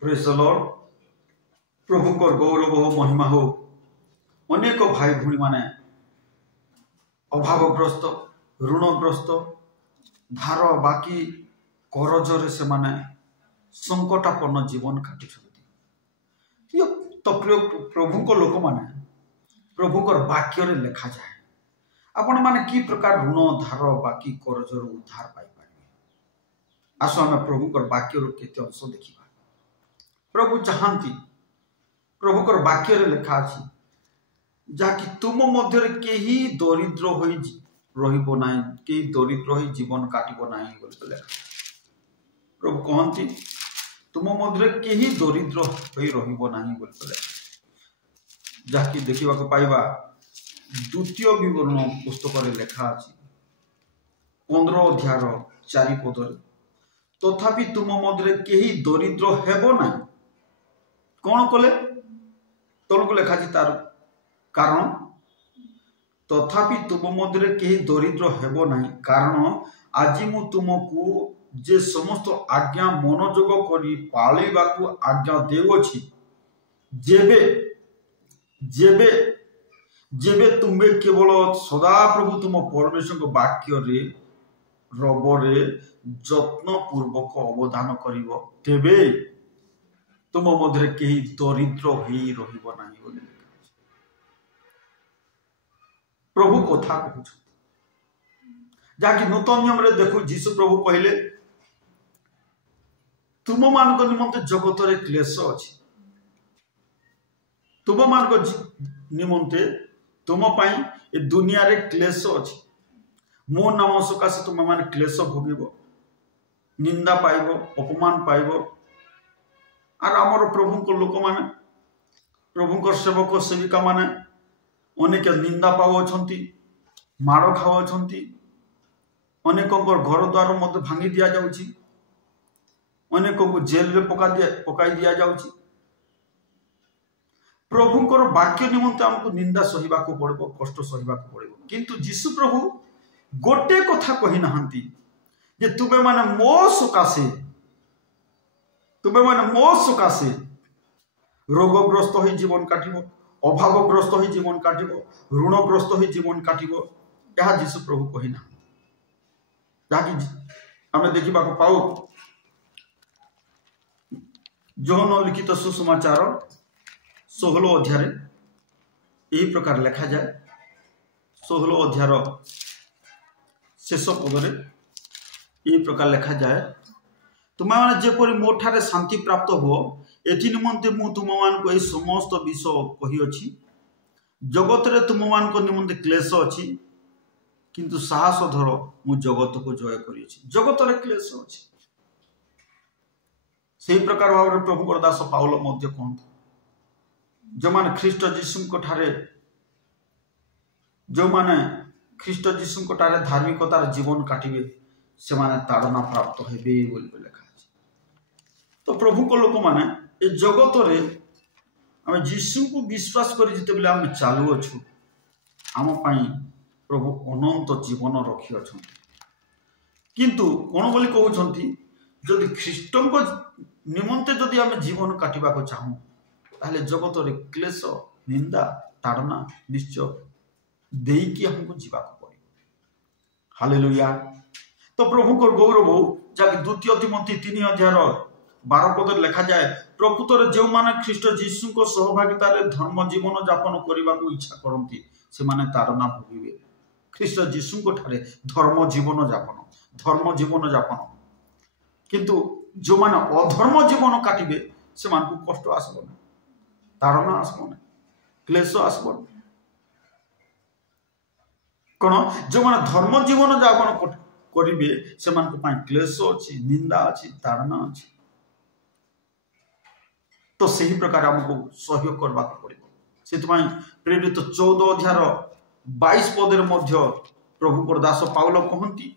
Praise the Lord. प्रभु को गौरव हो महिमा हो। अनेक भाई भूणी माने अभावग्रस्त ऋणग्रस्त धार बाकी करजरे से माने संकटापन्न जीवन काटि तो प्रभु को लोक माने प्रभु को वाक्य रे लिखा जाए आपण माने की प्रकार ऋण धार बाकी करजर उद्धार पाई पारे। आसो आम प्रभु को वाक्य रो केते अंश देखिबा। प्रभु चाहती प्रभु को वाक्य रे लिखा अछि जाकि तुम मध्य केही दरिद्र होई रहिबो नाही, केही दरिद्र होई जीवन काटिबो नाही बोल लिखा। प्रभु कहती तुम मध्य केही दरिद्र होई रहिबो नाही बोल लिखा। जाकि देखिबा को पाइबा द्वितीय विवरण पुस्तक रे लिखा अछि 15 अध्याय 4 पद रे तथापि तुम मध्य केही दरिद्र हेबो नाही। कौन कले तलको लिखा अछि तार कारण तथापि तुम मध्य केही दरिद्र हेबो नाही कारण आज मु तुमको जे समस्त आज्ञा मनोयोग करी पालिबाकू आज्ञा देउछि जेबे जेबे जेबे तुम्बे केवल सदा प्रभु तुम परमेश्वर को वाक्य रे रबरे जत्न पूर्वक अवधान करिवो तेबे तुम मध्य केही दरिद्र होई रहिबो नाही बोले प्रभु कथा कहु। जाकि नूतन नियम रे देखो जीसु प्रभु कहले तुम मान निमंते जगत रे क्लेश अछि। तुम मान निमंते तुम पाई ए दुनिया रे क्लेश अछि। मो नाम सकाशे तुम मान क्लेश भोगिबो, निंदा पाइबो, अपमान पाइबो। आर आमर प्रभु को लोक माने प्रभु को सेवक सेविका माने अनेक निंदा पाउछंती, मार खाउछंती, अनेक घर द्वार मध्य भांगी दिया जाउछि, अनेक को जेल रे पकाई दिया जाउछि। प्रभु को वाक्य निमंते हमको निंदा सहिबा को पड़बो, कष्ट सहिबा को पड़बो। किंतु जीसु प्रभु गोटे कथा कहि नहंती जे तुबे माने मो सकाशे रोगग्रस्त हो जीवन काटिबो, अभावग्रस्त हो जीवन काटिबो, ऋणग्रस्त हो जीवन काटिबो। यह जीसु प्रभु कहि ना जाकि आमे देखिबा को पाऊ जोहन लिखित सुसमाचार 16 अध्याय यही प्रकार लिखा जाए। 16 अध्याय शेष पदरे यही प्रकार लिखा जाए तुम मैंने जेपरी मोठारे शांति प्राप्त हो एथि निमंते मु तुम मान को समस्त विषय कही अछि। जगत रे तुम मान को निमंते क्लेश अछि किंतु साहस धर मु जगत को जय करी अछि। जगत रे क्लेश अछि सही प्रकार भाव प्रभु दास पाउल मध्य कहते जो माने ख्रीष्ट जीसु को ठारे जो माने ख्रीष्ट जीसु को ठारे धार्मिकतार जीवन काटिबे से माने ताड़ना प्राप्त हेबे बोली लिखा अछि। तो प्रभु को लोक माने ए जगत रे हम जीसु को विश्वास करी जते बेले हम चालू अछु हम पाई प्रभु अनंत जीवन रखी अछंती। किंतु कोन बोली कहउछंती जदि ख्रीष्ट को निमंते जदि हम जीवन काटिबा को चाहू ताले जगत रे क्लेश निंदा ताड़ना निश्चय देकी हमको जीवा को पड़े। हालेलुया। तो प्रभु को गौरव जाकि द्वितीय तिमोथी 3 अध्याय 12 पद लिखा जाए प्रकृत जो माने ख्रीष्ट जीसु को सहभागिता रे धर्म जीवन यापन करने को इच्छा करती से माने ताड़ना भोगिबे। ख्रीष्ट जीसु को ठारे धर्म जीवन यापन किंतु जो माने अधर्म जीवन काटिबे से मान को कष्ट आसबो ना, ताड़ना आसबो ना, क्लेश आसबो कौन जो माने धर्म जीवन यापन करिबे से मान को पाई क्लेश अछि, निंदा अछि, ताड़ना अछि। तो सही प्रकार हमको सहयोग करबा पड़िबो। सेतमाई प्रेरित 14 अध्याय 22 पदर मध्य प्रभु को दास पाउल कहंती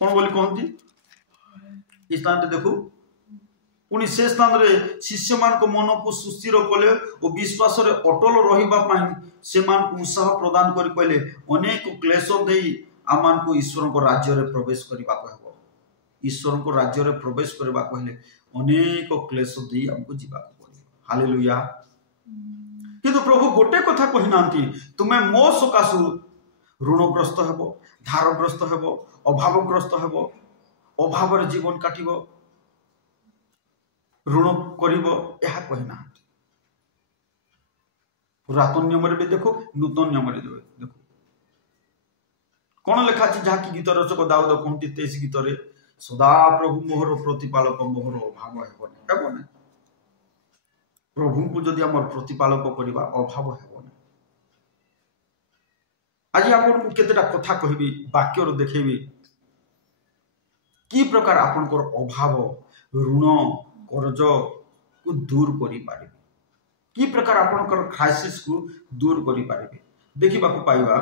कौन बोली कहंती स्थान रे देखो पुनी से स्थान रे शिष्य मान को मन को सुस्थिर कले और विश्वास रे अटल रहिबा पाई से मान को उत्साह प्रदान करी कहले अनेक क्लेश देई आमान को ईश्वर को राज्य रे प्रवेश करिबा को हेबो। ईश्वर को राज्य रे प्रवेश करबा कहले अनेक क्लेश दे हमको जीवा पड़े। हालेलुया। किंतु प्रभु गोटे कथा कहि नांती तुमे मो सकासु ऋणग्रस्त हेबो, धारग्रस्त हेबो, अभावग्रस्त हेबो, अभाव रे जीवन काटिबो, ऋण करिबो, यह कहि नांती। पुरातन नियम रे भी देखो, नूतन नियम रे देखो कौन लिखा अछि जहा कि गीत रचक दाऊद कहती 23 गीत रे सदा प्रभु मोहर प्रतिपालक मोहर अभाव हेबो नै। प्रभु को जदि हमर प्रतिपालक करिबा अभाव हेबो नै। आज आपन केतेटा कथा कहबी वाक्य रो देखैबी की प्रकार आपनकर अभाव ऋण कर्ज को दूर करि पारिबे, की प्रकार आपनकर क्राइसिस को दूर करि पारिबे देखिबा को पाइबा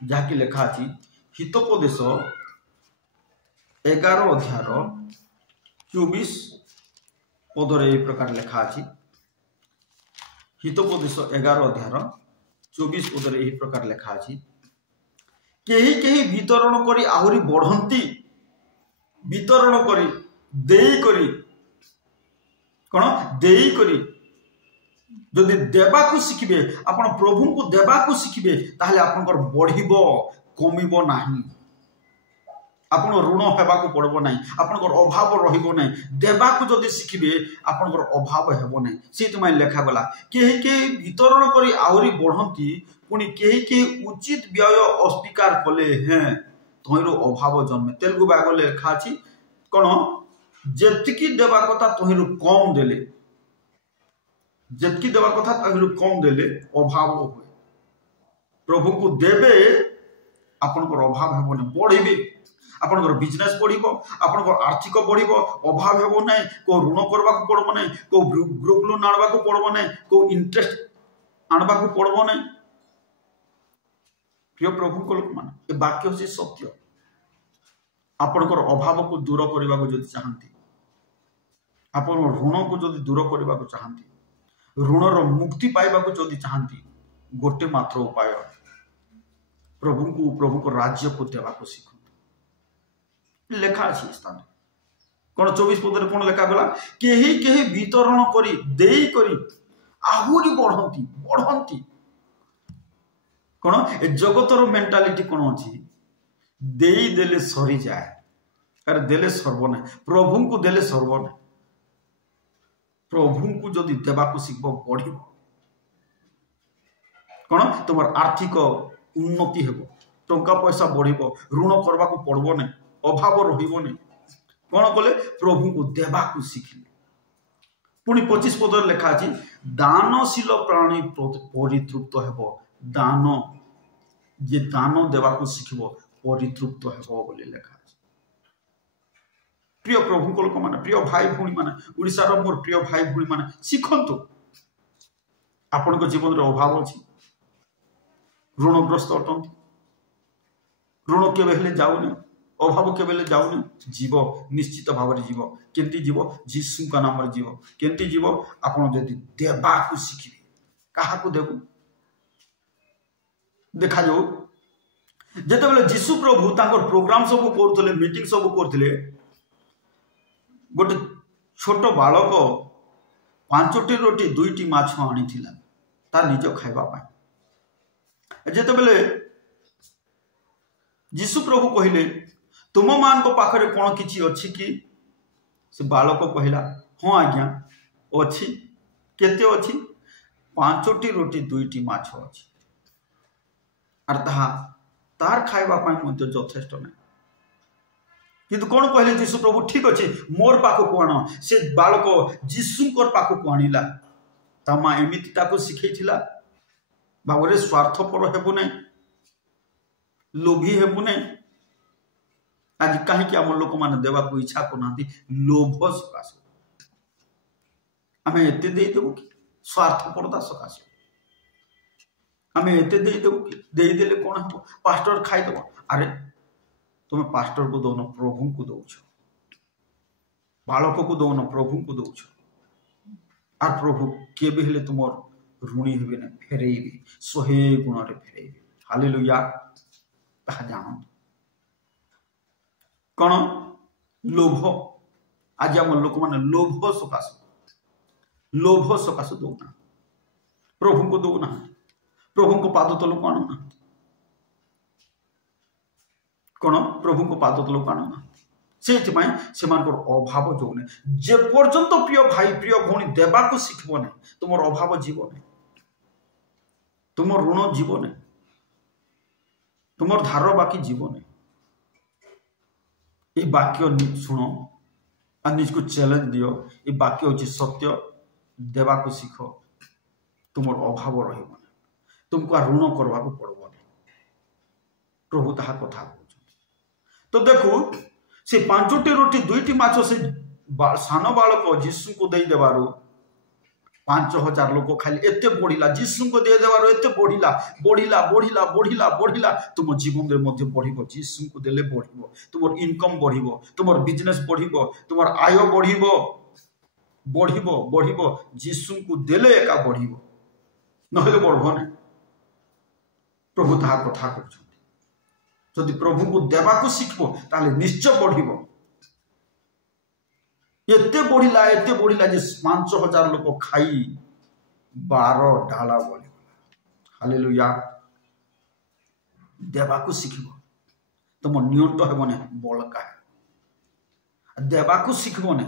जहा कि लिखा अछि हितोपदेश 11 अध्याय 24 पदरे ए प्रकार लिखा अछि। हितोपदेश 11 अध्याय 24 पदरे ए प्रकार लिखा अछि केही केही वितरण करी आहुरी बढ़ंती, वितरण करी देई करी कोन देई करी जदि देबा को शिखिबे, आपण प्रभु को देबा को शिखिबे ताहले आपनकर बढ़िबो कमिबो नाही। आपण ऋण हेबा को पड़बो नाही, आपनकर अभाव रहिबो नाही। देबा को जदि शिखिबे आपनकर अभाव हेबो नाही। सेतुमाय लेखा गला केही केही वितरण करी आहुरी बढ़ंती, पुनी केही केही उचित व्यय अस्वीकार कले हैं तोहिरो अभाव जन्मे। तेलुगु बाइबल लेखा अछि कोन जेतिकी देबा कथा तोहिरो कम देले, जेतकी देवा कथा तहिरु कम देले अभाव हुए। प्रभु को देबे आपनकर अभाव हेबो नै, बढ़िबे आपनकर बिजनेस बढ़िबो, आपनकर आर्थिक बढ़िबो, अभाव हेबो नै। को ऋण करबा को पड़बो नै, को ग्रुप लोन आनबा को पड़बो नै, को इंटरेस्ट आनबा को पड़बो नै। प्रिय प्रभु को लोक मान ए वाक्य होसी सत्य। आपनकर अभाव को दूर करबा को जदि चाहंती, आपन ऋण को जदि दूर करबा को चाहंती, ऋणर मुक्ति पाइबा को जदि चाहती, गोटे मात्र उपाय प्रभु को राज्य को देवा को शिखु। लेखा अछि स्थान कोन 24 पदरे कोन लेखा गला केही केही वितरण करी देई करी आहुरी बढ़ंती बढ़ंती। कोन ए जगतर मेंटालिटी कोन अछि देई देले सरी जाए, अरे देले सर्व नै, प्रभु को देले सर्व नै। प्रभु को जदि देवा को शिखब बढ़िब कौन तुम आर्थिक उन्नति हेबो, टंका पैसा बढ़िब, ऋण करबा को पड़बो नै, अभाव रहिबो नै। कौन कले प्रभु को देवा को शिखिले। पुनी 25 पदर लेखा अछि दानशील प्राणी परितृप्त हेबो। दान जे दान देवा को शिखिबो परितृप्त हेबो बोली लेखा अछि। प्रिय प्रभु को लोक माने, प्रिय भाई भूणी माने, उड़ीसा रो मोर प्रिय भाई भूणी माने शिखंतु आपण को जीवन रे अभाव अछि, ऋणग्रस्त अटंती, ऋण केबे हेले जाउनी, अभाव केबे हेले जाउनी, जीव निश्चित भाव रे जीव केंती जीव जीसु का नाम रे जीव केंती जीव आपण जदि देबा को शिखिबे। काहा को देबो देखा जो जेते बेले जीसु प्रभु तांकर प्रोग्राम सब करथले, मीटिंग सब करथले, गोटे छोट बालक 5टी रोटी 2टी माछ आनी थिला तार निज खाइबा पाए। जेते बेले जीसु प्रभु कहिले तुम मान को पाखरे कोन किछि अछि कि, से बालक कहला हां आज्ञा अछि। केते अछि? 5टी रोटी 2टी माछ अछि। आर तार खाइबा पाए मध्ये यथेष्ट नै। किंतु कौन कहले जीसु प्रभु ठीक अच्छे मोर पाख को आण। से बालक जीसुकर पाख को आणिला, ता मां एमिति ताको शिखैथिला बाबरे स्वार्थपर हेबु नै, लोभी हेबु नै। आज कहीं कि आम लोक माने देवा को इच्छा करनांती लोभ सकाश। आमे एते देई देबु कि स्वार्थपरता सकाश, आमे एते देई देबु कि देई देले कोन हेबो पास्टर खाइ देबो। अरे तुम पास्टर को दौन, प्रभु को दौछ, बालक को दौन, प्रभु को दौछ। आर प्रभु केबे हेले तुमर ऋणी हेबे ना, फेरेइबे 100 गुण रे फेरेइबे। हालेलुया। ताहा जानो कोन लोभ आज आम लोक मैंने लोभ सकाश दौना प्रभु को दौना प्रभु को पाद तल को आणुना कौन प्रभु को पाद तल को आणुना से अभाव जो जे पर्यंत प्रिय भाई प्रिय भौणी देवा को शिखब ना तुम अभाव जीव ना तुम ऋण जीव ना तुम धार बाकी जीव ना ये वाक्य शुण और निज को चैलेंज दियो ये वाक्य हूँ सत्य देवा को शिख तुम अभाव रही तुमको ऋण करवा को पड़ो प्रभु ताहा कथा तो देखो से 5टी रोटी 2टी माछ से सान बालक जीशु को दे देवारो 5000 लोक खाली एते बढ़िला जीशु को दे देवारो एते बढ़िला बढ़िला बढ़िला बढ़िला बढ़िला तुम जीवन रे मध्य बढ़िबो जीशु को देले बढ़िबो तुमर इनकम बढ़िबो तुमर बिजनेस बढ़िबो तुमर आय बढ़िबो बढ़िबो बढ़िबो जीशु को देले एका बढ़िबो नहले बढ़बो ना प्रभु ताहा कथा कहउछन जदि प्रभु को देवा को शिखबो ताले निश्चय बढ़िबो एते बढ़िला जे 5000 लोक खाई 12 ढाला बोली हालेलुया देवा को शिखबो तुम नियंत्रण हेबो ने बलका देवा को शिखबो ने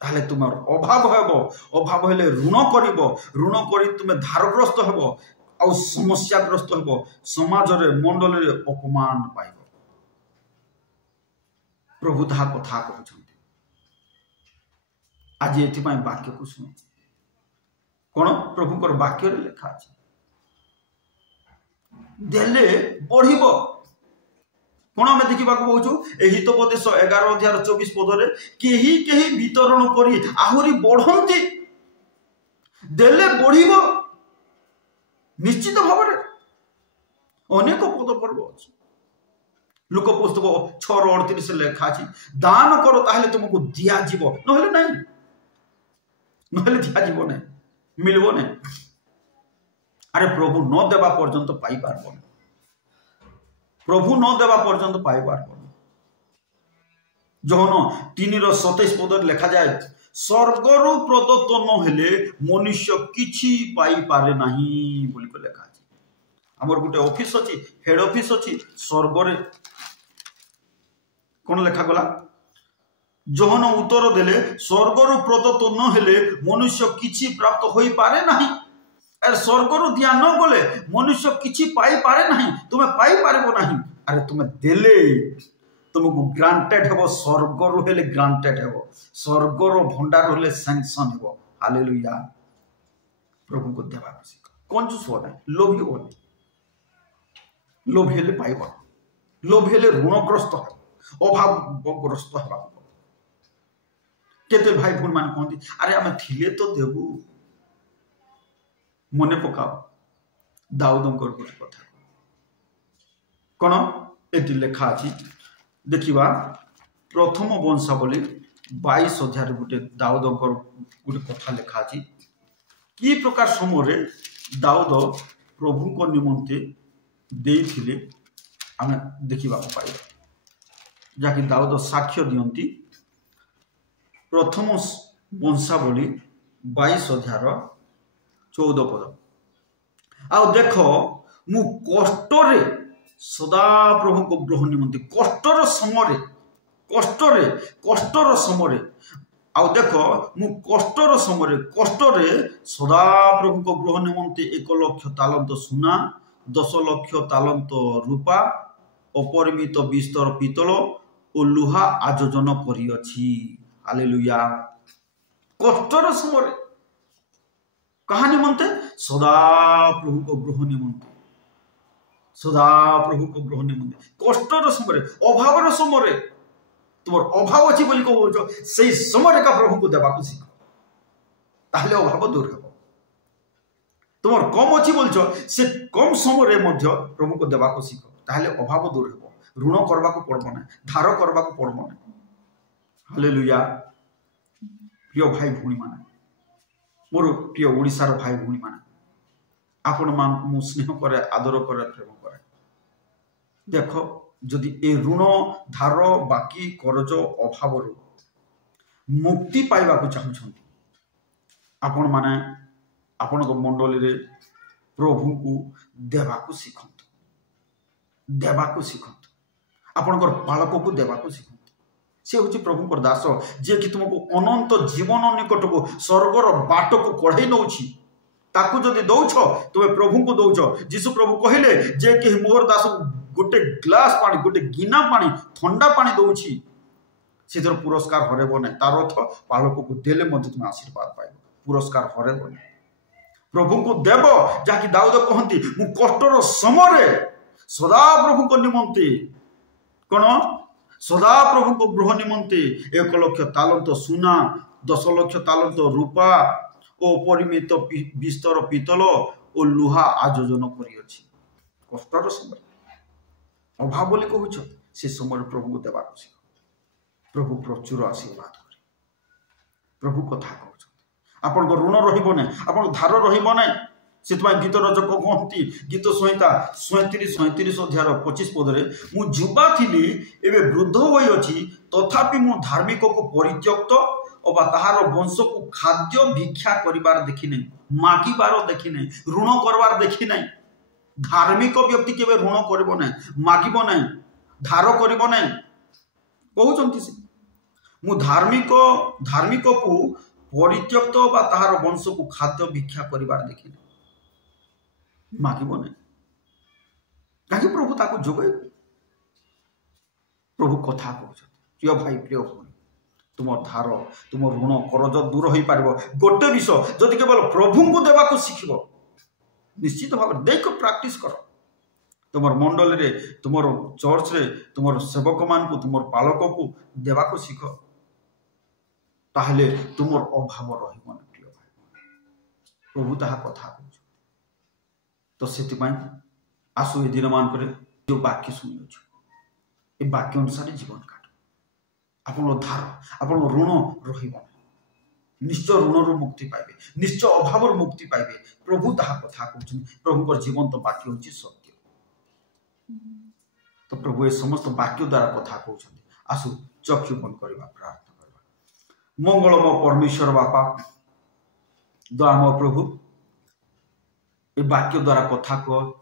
ताले तुमर अभाव हेबो अभाव हेले ऋण करिबो ऋण करी तुमे धारग्रस्त हेबो आ समस्याग्रस्त हेबो समाज रे मंडल रे अपमान पाइबो प्रभु ताहा कथा कहउछन आज ये वाक्य को शुण कौन प्रभुकर वाक्य लिखा আছে देले बढ़िब कौन आम देखा पाऊँ हितोपदेश 11:24 पदरे केही केही वितरण करी आहुरी बढ़ती देले बढ़िब निश्चित भाव अनेक पद पर्व अच्छे लोक पुस्तक 6:38 लिखा है दान कर ताहले तुमको दियाजिब नहले नहीं नहले दियाजिब ना मिलबो ना अरे प्रभु न देवा पर्यंत पाई पारबो प्रभु न देवा पर्यंत पाई पारबो जहन 3:27 पद लिखा जाए स्वर्गर प्रदत्त न हेले मनुष्य किछि पाई पारे नाही बोली को लिखा है हमर गुटे ऑफिस अछि हेड ऑफिस अछि स्वर्गर कौन लिखा गला जहन उत्तर देले स्वर्गर प्रदत्त न हेले मनुष्य किछि प्राप्त होई पारे नाही अरे स्वर्गर दिया न गले मनुष्य किछि पाई पारे नाही तुमे पाई पारबो नाही अरे तुमे देले तुमको ग्रांटेड हेबो स्वर्गर हेले ग्रांटेड हेबो स्वर्गर भंडार हेले सैंक्शन हेबो हालेलुया प्रभु को देवा सीख कंजूस हो नाही लोभी हो नाही लोभी हेले पाइबो लोभी हेले ऋणग्रस्त हेबो अभावग्रस्त हेबा केते भाई भून मान कहती अरे आम थिले तो देबू मने पकाओ दाऊदंकर गोटे कथा कौन ये लिखा अच्छी देखा प्रथम वंशावली 22 अध्याय गोटे दाऊदंकर गोटे कथा लिखा अच्छी कि प्रकार समय दाऊद प्रभु को निमंते देइथिले आम देखा पाई जहाँकि दाऊद साक्ष्य दियंती प्रथम वंशावली 22 अध्याय 14 पद आ देख मु कष्टरे सदा प्रभु को ग्रह निमंते कष्टर समय आ देख मु कष्टर समय कष्टरे सदा प्रभु को ग्रह निमंते 1 लाख तालंत सुना 10 लाख तालंत रूपा अपरिमित विस्तर पितल और लुहा आयोजन करिअछि हालेलुया कष्टर समय कहा निमंते सदा प्रभु को ग्रह निमंते सदा प्रभु को ग्रह निमंते कष्टर समय अभावर समय तुम अभाव अच्छी बोली कह से समय का प्रभु को देवा शिख ताहले अभाव दूर हे तुम कम अच्छी बोल से कम समय प्रभु को देवा शिख ताहले अभाव दूर हे ऋण करवा को पड़ब ना धार करवा को पड़ब ना हालेलुया प्रिय भाई भूणी माने मोर प्रिय ओडिशार भाई भूणी माने आपण मान मु स्नेह करे आदर करे प्रेम करे देख जदि ए ऋण धार बाकी करज अभाव मुक्ति पाइबा चाहते आपण माने आपण मंडली रे प्रभु को देवाकू शिखंतु आपणकर बालक को देवाकू शिखंतु से हूँ प्रभु दास जे कि तुमको अनंत जीवन निकट को स्वर्गर बाट को कढ़ई नौ ताकू जदि दौछ तुम्हें प्रभु को दौछ जीशु प्रभु कहले जे कि मोर दास गोटे ग्लास पानी गोटे गिना पानी ठंडा पानी दौछि से पुरस्कार हरेब ना तार अर्थ बालक को देले तुम आशीर्वाद पाइब पुरस्कार हरेब ना प्रभु को देव जहाँकि दाऊद कहती मु कष्टर समय सदा प्रभु को निमंते कौन सदा प्रभु को गृह निमंते 1 लाख तालंत सुना 10 लाख तालंत रूपा ओ परिमित बिस्तर पितल और लुहा आयोजन करियछि कष्टर समय अभाव बोली कहूछ से समय प्रभु को देवा प्रभु प्रचुर आशीर्वाद करे प्रभु कथा कहउछ आपण को ऋण रहिबो नै आपण धार रहिबो नै सेतबा गीत रचक कहती गीत संहिता 37 अध्याय 25 पदरे मु जुबा थिली एबे वृद्ध होई अछि तथापि मु धार्मिक को परित्यक्त और ताहार वंश को खाद्य भिक्षा करिबार देखि नै मागिबार देखि नै ऋण करबार देखि नै धार्मिक व्यक्ति केबे ऋण करिबो नै मागिबो नै धार करिबो नै कहउचंती से मु धार्मिक को परित्यक्त बा ताहार वंश को खाद्य भिक्षा करिबार देखि नै मागिबो नै काहे प्रभु ताको जोगे प्रभु कथा कहउछ प्रिय भाई प्रिय भौणी तुम धार तुम ऋण करज दूर हो पार गोटे विषय जदि केवल प्रभु को देवा को शिखब निश्चित भाव देख प्रैक्टिस कर तुम मंडल रे तुम चर्च रे तुम सेवक मान को तुम पालक को देवा को शिख ताहले तुम अभाव रहिबन प्रिय भाई प्रभु ताहा कथा कहउछ तो सेति आसु ए दिन मान करे जो वाक्य सुनियो ए वाक्य अनुसार जीवन काट आपण धार आपण ऋण रहिबो निश्चय ऋण मुक्ति पाइबे निश्चय अभाव मुक्ति पाइबे प्रभु ताहा कथा कहउछ प्रभु को जीवन तो वाक्य होची सत्य तो प्रभु ए समस्त वाक्य द्वारा कथा कहउछ आसु चक्षु बंद करबा प्रार्थना करबा मंगलमय परमेश्वर बापा दयामय प्रभु ए वाक्य द्वारा कथा कह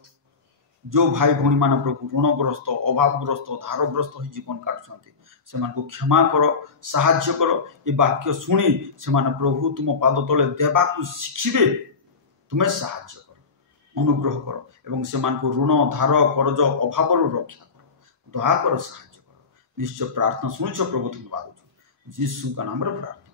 जो भाई भौणी मान प्रभु ऋणग्रस्त अभावग्रस्त धारग्रस्त हो जीवन काटुंट से क्षमा कर साहाय्य कर ये वाक्य शुणी से प्रभु तुम पाद तले देवा शिखिबे तुम्हें साहाय्य कर अनुग्रह कर एवं से ऋण धार करज अभाव रक्षा कर दया कर साहाय्य कर निश्चय प्रार्थना शुणुच प्रभु धन्यवाद जीसु का नाम प्रार्थना।